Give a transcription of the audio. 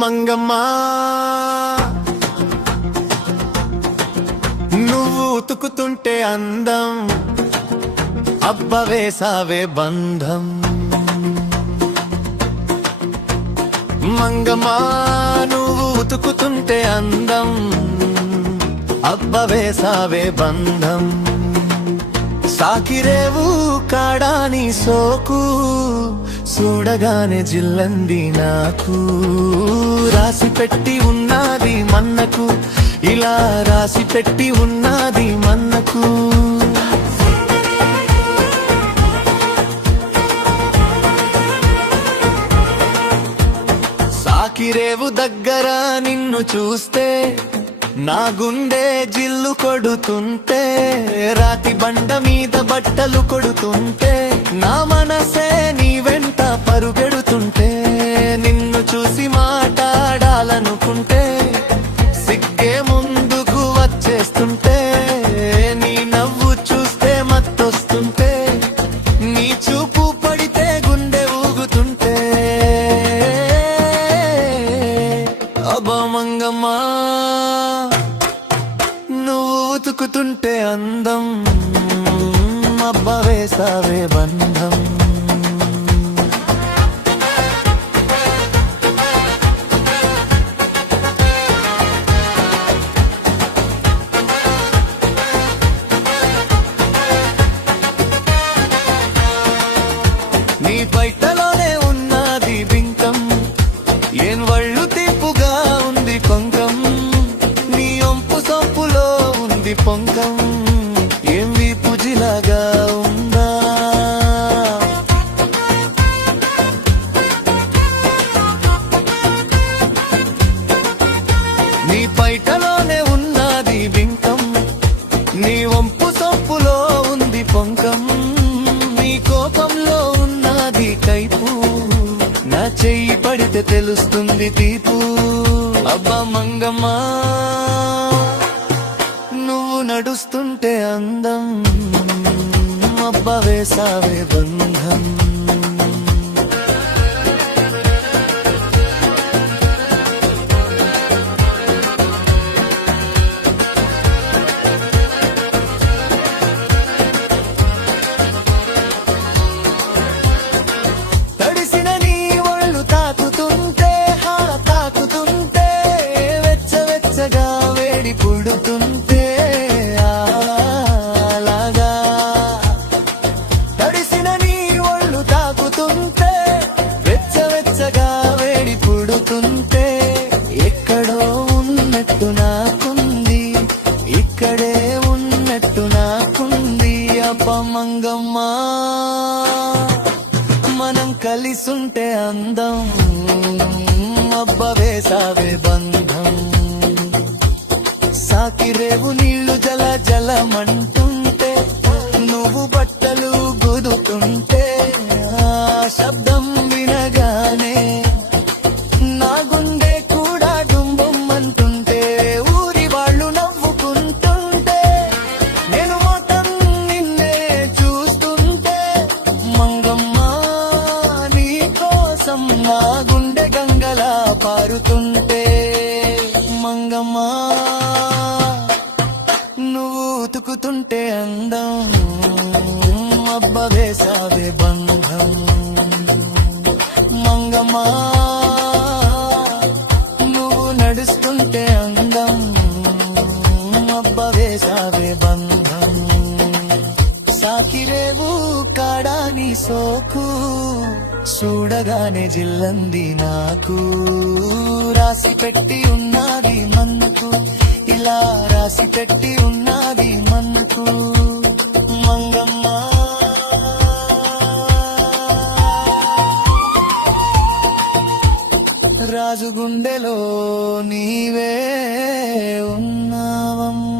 మంగమ్మా నువ్వు ఉతుకుతుంటే అందం అబ్బ వేసావే బంధం. మంగమ్మా నువ్వు ఉతుకుతుంటే అందం అబ్బ వేసావే బంధం. సాకిరేవు కాడాని సోకు చూడగానే జిల్లంది నాకు. రాసి పెట్టి ఉన్నది మన్నకు, ఇలా రాసి పెట్టి ఉన్నది మన్నకు. సాకిరేవు దగ్గర నిన్ను చూస్తే నా గుండె జిల్లు కొడుతుంటే, రాతి బండ మీద బట్టలు కొడుతుంటే నా మనసే నీ వెంట పరుగెడుతుంటే, నిన్ను చూసి మాట్లాడాలనుకుంటే సిగ్గే ముందుకు వచ్చేస్తుంటే, నీ నవ్వు చూస్తే మత్తొస్తుంటే, నీ చూపు పడితే గుండె ఊగుతుంటే. అబ్బా మంగమ్మా నువ్వు ఉతుకుతుంటే అందం అబ్బ వేసావే బంధం. నీ బయటలోనే ఉన్నది బింకం, ఏం వళ్ళు తీపుగా ఉంది కొంకం, నీ ఒంపు సొంపులో ఉంది పొంకం, ఏం వీపు జిలాగా ఉందా. నీ బయటలోనే ఉన్నది బింకం, నీ ఒంపు సొంపులో ఉంది పొంకం, నీ కోపంలో ఉన్నది కైపు, నా చెయ్యి పడితే తెలుస్తుంది తీపు. అబ్బా మంగమ్మా నువ్వు నడుస్తుంటే అందం అబ్బ వేసావే బంధం. తడిసిన నీ ఒళ్ళు తాకుతుంటే, తాకుతుంటే వెచ్చగా వేడి పుడుతుంటే, అలాగా తడిసిన నీ ఒళ్ళు తాకుతుంటే వెచ్చగా వేడి పుడుతుంటే, ఎక్కడో ఉన్నట్టు నాకుంది, ఇక్కడే ఉన్నట్టు నాకుంది. అబ్బ మంగమ్మా మనం కలిసుంటే అందం అబ్బ వేసావే బంధం. సాకిరేవు నీళ్లు జల జలమంటుంటే, నువ్వు బట్టలు గుదుతుంటే, ఆ శబ్దం వినగానే నా గుండె కూడా డుంబుమ్మంటుంటే, ఊరి వాళ్ళు నవ్వుకుంటుంటే, నేను మొత్తం నిన్నే చూస్తుంటే, మంగమ్మా నీ కోసం నా గుండె గంగలా పారుతుంటే. మంగమ్మా నువ్వు ఉతుకుతుంటే అందం అబ్బ వేసావే బంధం. మంగమ్మా నువ్వు నడుస్తుంటే అందం అబ్బ వేసావే బంధం. సాకిరేవు కాడాని సోకు చూడగానే జిల్లంది నాకు. రాసి పెట్టి ఉన్నది మన్నకు, ఇలా రాసి పెట్టి ఉన్నది మన్నకు. మంగమ్మా రాజు గుండెలో నీవే ఉన్నావమ్మ.